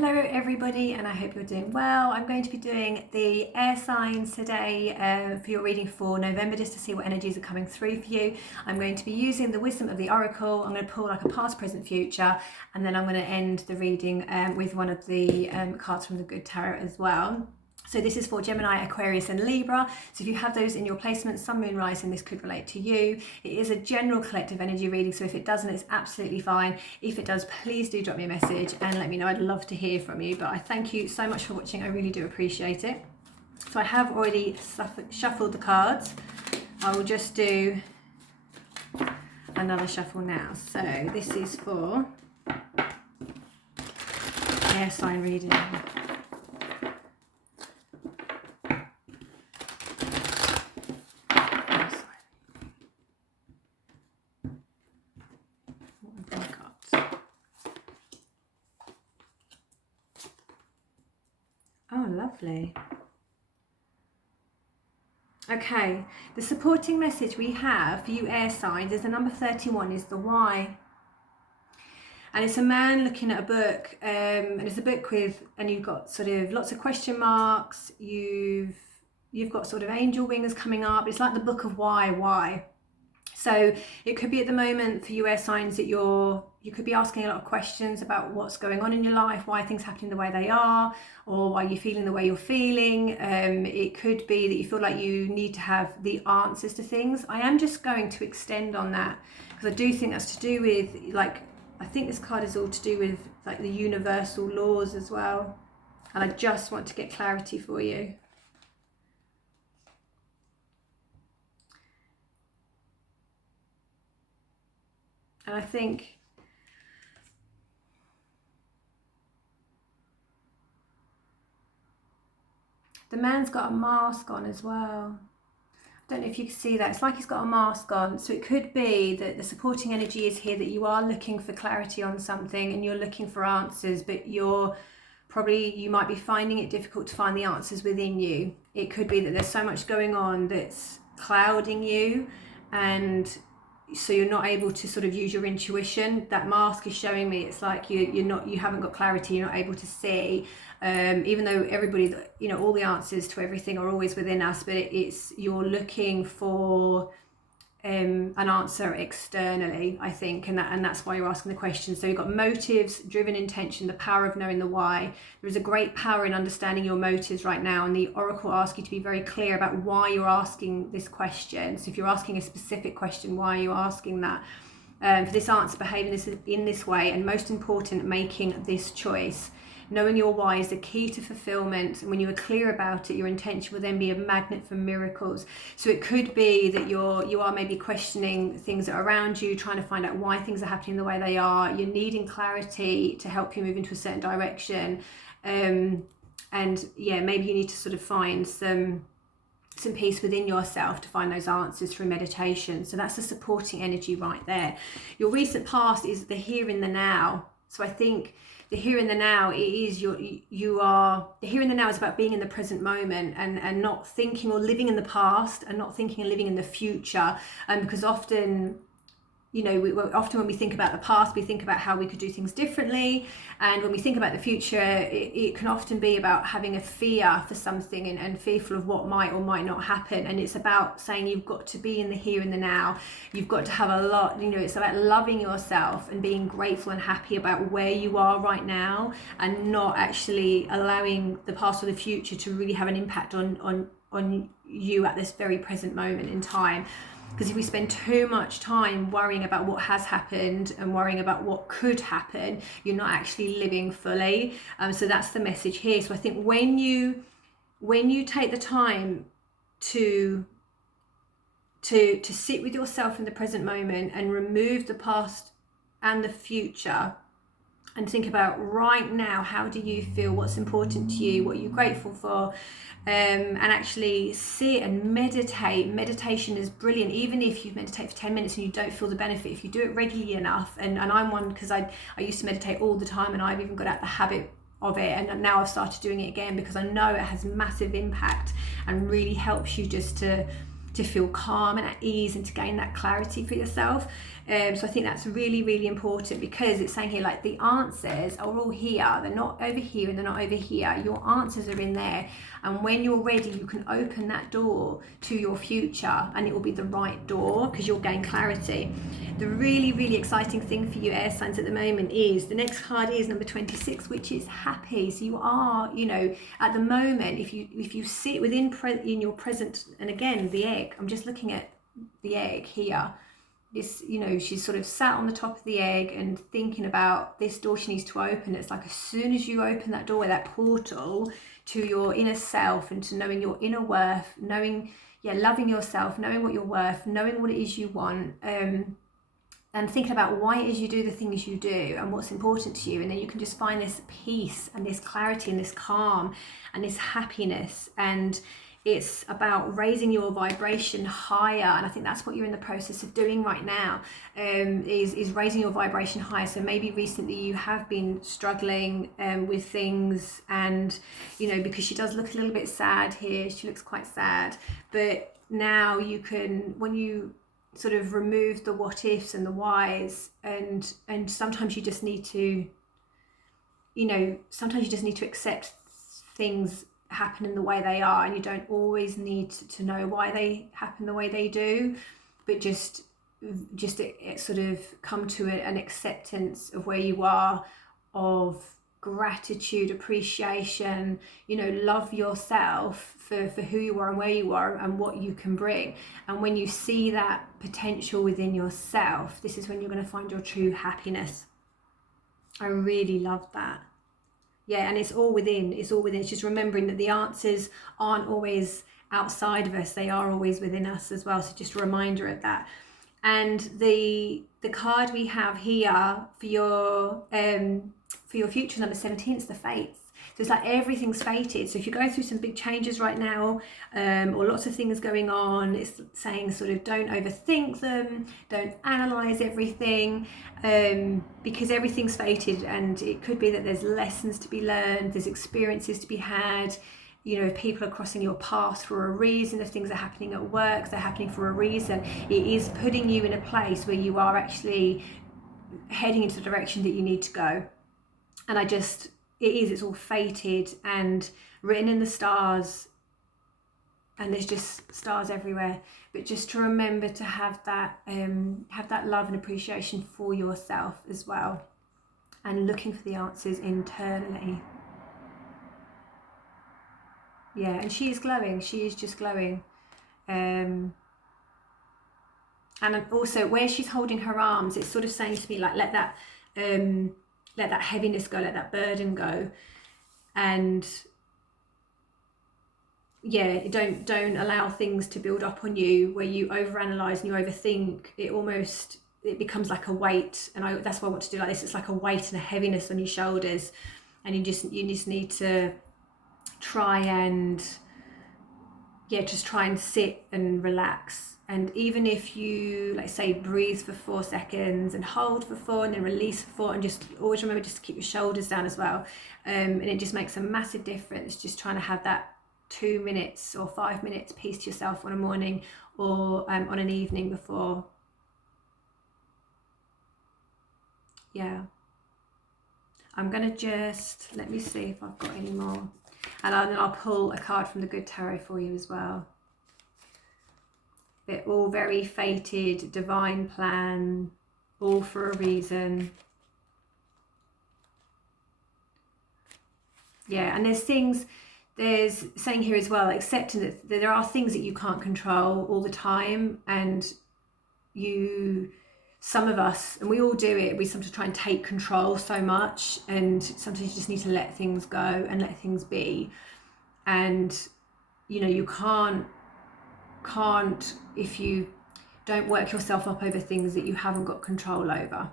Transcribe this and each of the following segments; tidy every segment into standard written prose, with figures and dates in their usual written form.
Hello everybody, and I hope you're doing well. I'm going to be doing the air signs today for your reading for November, just to see what energies are coming through for you. I'm going to be using the wisdom of the oracle. I'm going to pull like a past, present, future, and then I'm going to end the reading with one of the cards from the Good Tarot as well. So this is for Gemini, Aquarius and Libra. So if you have those in your placements, Sun, Moon, Rising, this could relate to you. It is a general collective energy reading, so if it doesn't, it's absolutely fine. If it does, please do drop me a message and let me know. I'd love to hear from you. But I thank you so much for watching. I really do appreciate it. So I have already shuffled the cards. I will just do another shuffle now. So this is for air sign reading. Oh, lovely. Okay, the supporting message we have for you air signs is the number 31 is the why. And it's a man looking at a book, and it's a book with, and you've got sort of lots of question marks, you've got sort of angel wings coming up. It's like the book of why. So it could be at the moment for you air signs that you could be asking a lot of questions about what's going on in your life, why things happening the way they are, or why you're feeling the way you're feeling. It could be that you feel like you need to have the answers to things. I am just going to extend on that because I do think that's to do with, like, I think this card is all to do with like the universal laws as well. And I just want to get clarity for you. And I think the man's got a mask on as well. I don't know if you can see that. It's like he's got a mask on. So it could be that the supporting energy is here, that you are looking for clarity on something and you're looking for answers, but you might be finding it difficult to find the answers within you. It could be that there's so much going on that's clouding you, and so you're not able to sort of use your intuition. That mask is showing me it's like you haven't got clarity, you're not able to see, even though everybody, all the answers to everything are always within us, but you're looking for an answer externally, I think, and that's why you're asking the question. So you've got motives, driven intention, the power of knowing the why. There is a great power in understanding your motives right now, and the oracle asks you to be very clear about why you're asking this question. So if you're asking a specific question, why are you asking that? For this answer, behaving in this way, and most important, making this choice. Knowing your why is the key to fulfillment, and when you are clear about it, your intention will then be a magnet for miracles. So it could be that you are maybe questioning things that are around you, trying to find out why things are happening the way they are. You're needing clarity to help you move into a certain direction, and yeah, maybe you need to sort of find some peace within yourself to find those answers through meditation. So that's the supporting energy right there. Your recent past is the here and the now. So I think the here and the now, the here and the now is about being in the present moment and not thinking or living in the past, and not thinking and living in the future. Because often, often when we think about the past, we think about how we could do things differently. And when we think about the future, it can often be about having a fear for something and fearful of what might or might not happen. And it's about saying you've got to be in the here and the now. You've got to have a lot, it's about loving yourself and being grateful and happy about where you are right now, and not actually allowing the past or the future to really have an impact on you at this very present moment in time. Because if we spend too much time worrying about what has happened and worrying about what could happen, you're not actually living fully. So that's the message here. So I think when you take the time to sit with yourself in the present moment and remove the past and the future, and think about right now, how do you feel, what's important to you, what you're grateful for, and actually sit and meditate. Meditation is brilliant. Even if you meditate for 10 minutes and you don't feel the benefit, if you do it regularly enough, and I'm one, because I used to meditate all the time, and I've even got out the habit of it, and now I've started doing it again because I know it has massive impact and really helps you just to feel calm and at ease and to gain that clarity for yourself. So I think that's really, really important, because it's saying here, like, the answers are all here. They're not over here and they're not over here. Your answers are in there. And when you're ready, you can open that door to your future, and it will be the right door, because you'll gain clarity. The really, really exciting thing for you air signs at the moment is the next card is number 26, which is happy. So you are, you know, at the moment, if you sit within in your present, and again, the egg, I'm just looking at the egg here. This, you know, she's sort of sat on the top of the egg and thinking about this door she needs to open. It's like, as soon as you open that doorway, that portal to your inner self and to knowing your inner worth, knowing, loving yourself, knowing what you're worth, knowing what it is you want, and thinking about why it is you do the things you do and what's important to you. And then you can just find this peace and this clarity and this calm and this happiness. And it's about raising your vibration higher, and I think that's what you're in the process of doing right now, is raising your vibration higher. So maybe recently you have been struggling with things, and, you know, because she does look a little bit sad here, she looks quite sad, but now you can, when you sort of remove the what ifs and the whys, and sometimes you just need to, you know, sometimes you just need to accept things happen in the way they are, and you don't always need to know why they happen the way they do, but just it sort of come to an acceptance of where you are, of gratitude, appreciation, you know, love yourself for who you are and where you are and what you can bring. And when you see that potential within yourself, this is when you're going to find your true happiness. I really love that. Yeah, and it's all within. It's just remembering that the answers aren't always outside of us. They are always within us as well. So just a reminder of that. And the card we have here for your future, number 17, it's the fates. So it's like everything's fated. So if you're going through some big changes right now, or lots of things going on, it's saying sort of don't overthink them, don't analyze everything, because everything's fated, and it could be that there's lessons to be learned, there's experiences to be had. You know, if people are crossing your path for a reason, if things are happening at work, they're happening for a reason. It is putting you in a place where you are actually heading into the direction that you need to go. And it's all fated and written in the stars, and there's just stars everywhere. But just to remember to have that love and appreciation for yourself as well, and looking for the answers internally. Yeah, and she is glowing. She is just glowing. And also where she's holding her arms, it's sort of saying to me, like, let that heaviness go, let that burden go. And yeah, don't allow things to build up on you where you overanalyze and you overthink. It becomes like a weight, and that's why I want to do like this. It's like a weight and a heaviness on your shoulders, and you just need to try and sit and relax. And even if you, like, say, breathe for 4 seconds and hold for 4 and then release for 4, and just always remember just to keep your shoulders down as well, and it just makes a massive difference, just trying to have that 2 minutes or 5 minutes peace to yourself on a morning or on an evening before. Yeah, I'm gonna just, let me see if I've got any more, and then I'll pull a card from the Good Tarot for you as well. They're all very fated, divine plan, all for a reason. Yeah, and there's saying here as well, accepting that there are things that you can't control all the time, and some of us, and we all do it, we sometimes try and take control so much, and sometimes you just need to let things go and let things be. And, you know, you can't, if you don't work yourself up over things that you haven't got control over,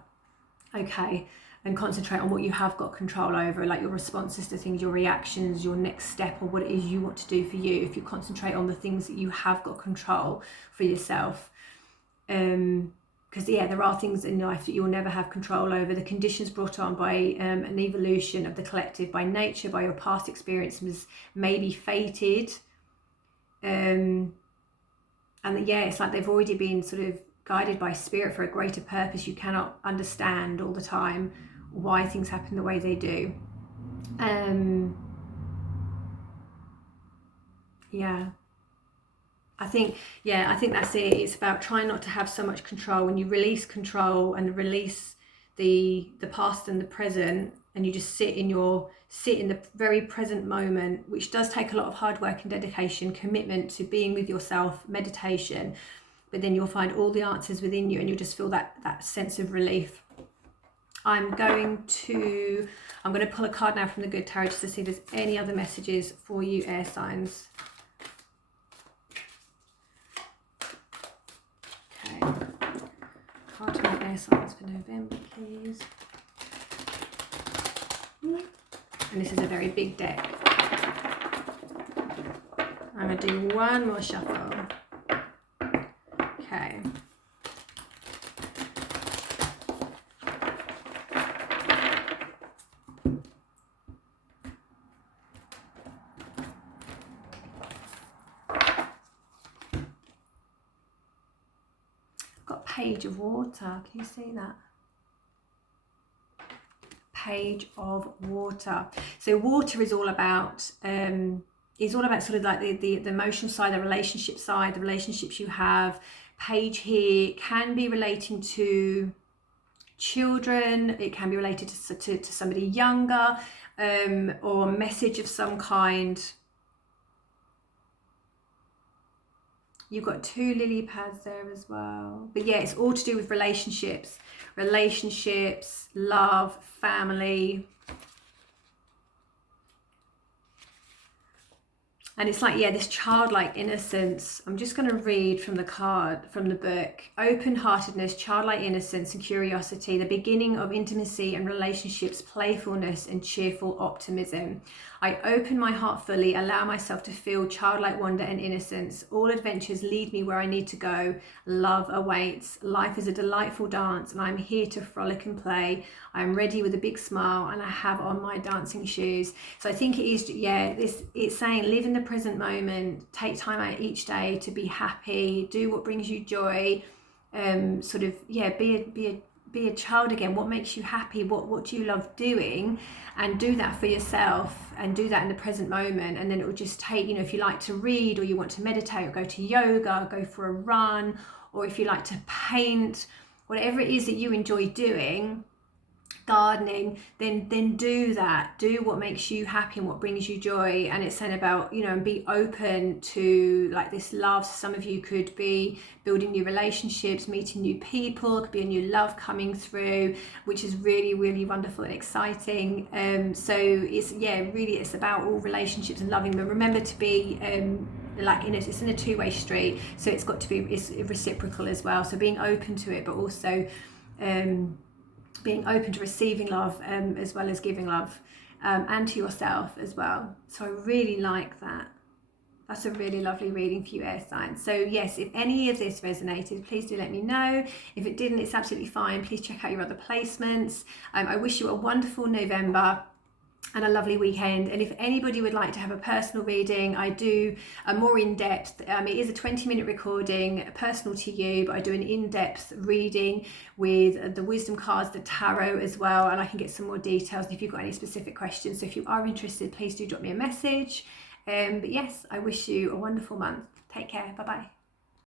okay, and concentrate on what you have got control over, like your responses to things, your reactions, your next step, or what it is you want to do for you. If you concentrate on the things that you have got control for yourself, because there are things in life that you'll never have control over. The conditions brought on by an evolution of the collective, by nature, by your past experiences, may be fated, and it's like they've already been sort of guided by spirit for a greater purpose. You cannot understand all the time why things happen the way they do. Yeah. I think that's it. It's about trying not to have so much control. When you release control and release the past and the present, and you just sit in the very present moment, which does take a lot of hard work and dedication, commitment to being with yourself, meditation, but then you'll find all the answers within you, and you'll just feel that sense of relief. I'm going to pull a card now from the Good Tarot just to see if there's any other messages for you, air signs. Card to my air signs for November, please. And this is a very big deck. I'm going to do one more shuffle. Okay. Got Page of Water. Can you see that? Page of Water. So water is all about sort of like the emotional side, the relationship side, the relationships you have. Page here can be relating to children. It can be related to somebody younger, or a message of some kind. You've got 2 lily pads there as well. But yeah, it's all to do with relationships, love, family. And it's like, yeah, this childlike innocence. I'm just going to read from the card, from the book. Open-heartedness, childlike innocence and curiosity, the beginning of intimacy and relationships, playfulness and cheerful optimism. I open my heart fully, allow myself to feel childlike wonder and innocence. All adventures lead me where I need to go. Love awaits. Life is a delightful dance, and I'm here to frolic and play. I'm ready with a big smile, and I have on my dancing shoes. So I think it is, yeah, it's saying live in the present moment, take time out each day to be happy, do what brings you joy, sort of, yeah, be a child again. What makes you happy? What do you love doing? And do that for yourself, and do that in the present moment. And then it will just take, if you like to read, or you want to meditate, or go to yoga, go for a run, or if you like to paint, whatever it is that you enjoy doing, gardening, then do that. Do what makes you happy and what brings you joy. And it's saying about, and be open to like this love. So some of you could be building new relationships, meeting new people, it could be a new love coming through, which is really, really wonderful and exciting. So it's about all relationships and loving, but remember to be it's in a two-way street, so it's reciprocal as well. So being open to it, but also being open to receiving love, as well as giving love, and to yourself as well. So I really like that. That's a really lovely reading for you, air signs. So yes, if any of this resonated, please do let me know. If it didn't, it's absolutely fine. Please check out your other placements. I wish you a wonderful November and a lovely weekend. And if anybody would like to have a personal reading, I do a more in-depth, it is a 20-minute recording, personal to you, but I do an in-depth reading with the wisdom cards, the tarot as well, and I can get some more details if you've got any specific questions. So if you are interested, please do drop me a message. But yes, I wish you a wonderful month. Take care. Bye-bye.